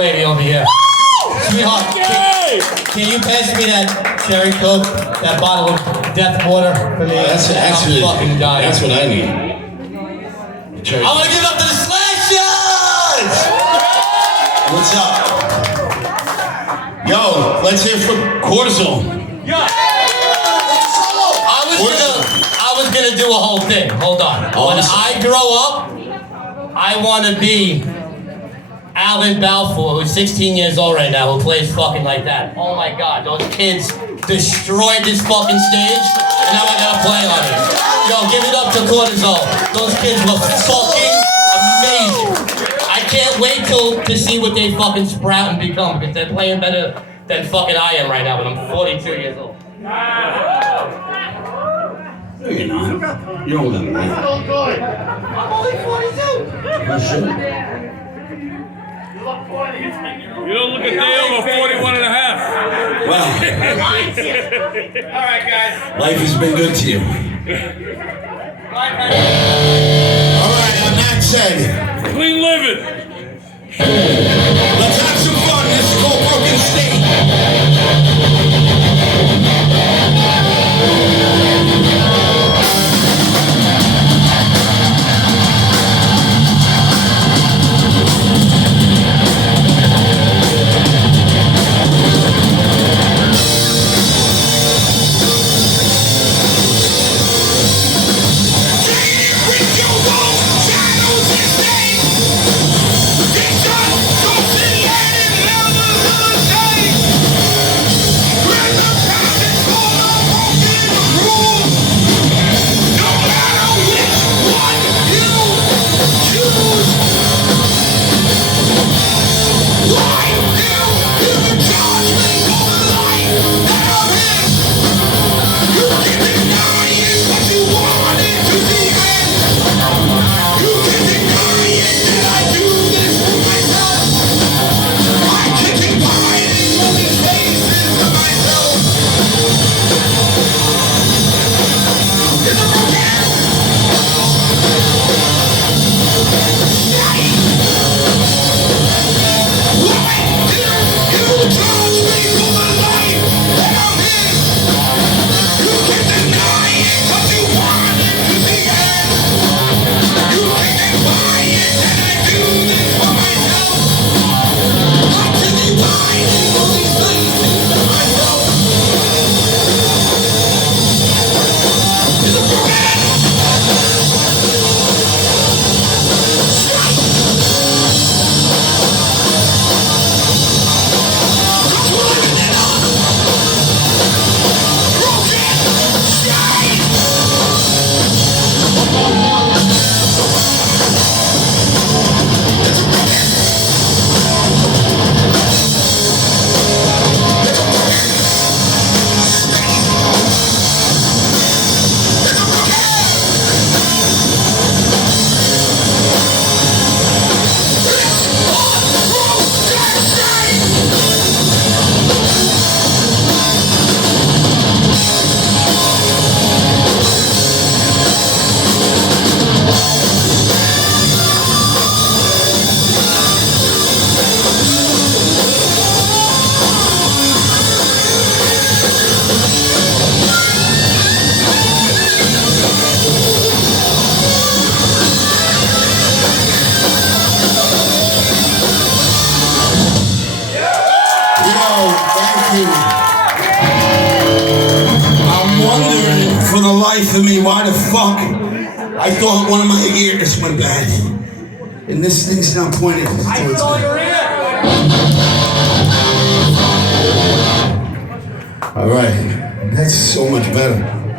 lady over here. Sweetheart, can you pass me that cherry coke, that bottle of death water for me? That's actually, I'm fucking dying. that's what I need. Cherry I want to give up to the Slashers! What's up? Yo, let's hear from Cortisol. I was gonna do a whole thing. Hold on. When I grow up, I want to be Alan Balfour, who's 16 years old right now, who plays fucking like that. Oh my God, those kids destroyed this fucking stage, and now I gotta play on it. Yo, give it up to Cortisol. Those kids were fucking amazing. I can't wait to see what they fucking sprout and become, because they're playing better than fucking I am right now, but I'm 42 years old. No, you're not. You're older than that. I'm only 42. You don't look a day over 41 and a half. Well, All right, guys. life has been good to you. All right, on that said, Clean living. let's have some fun. This is called Broken State. I'm wondering for the life of me why the fuck I thought one of my ears went bad. And this thing's not pointing towards me. All right, that's so much better.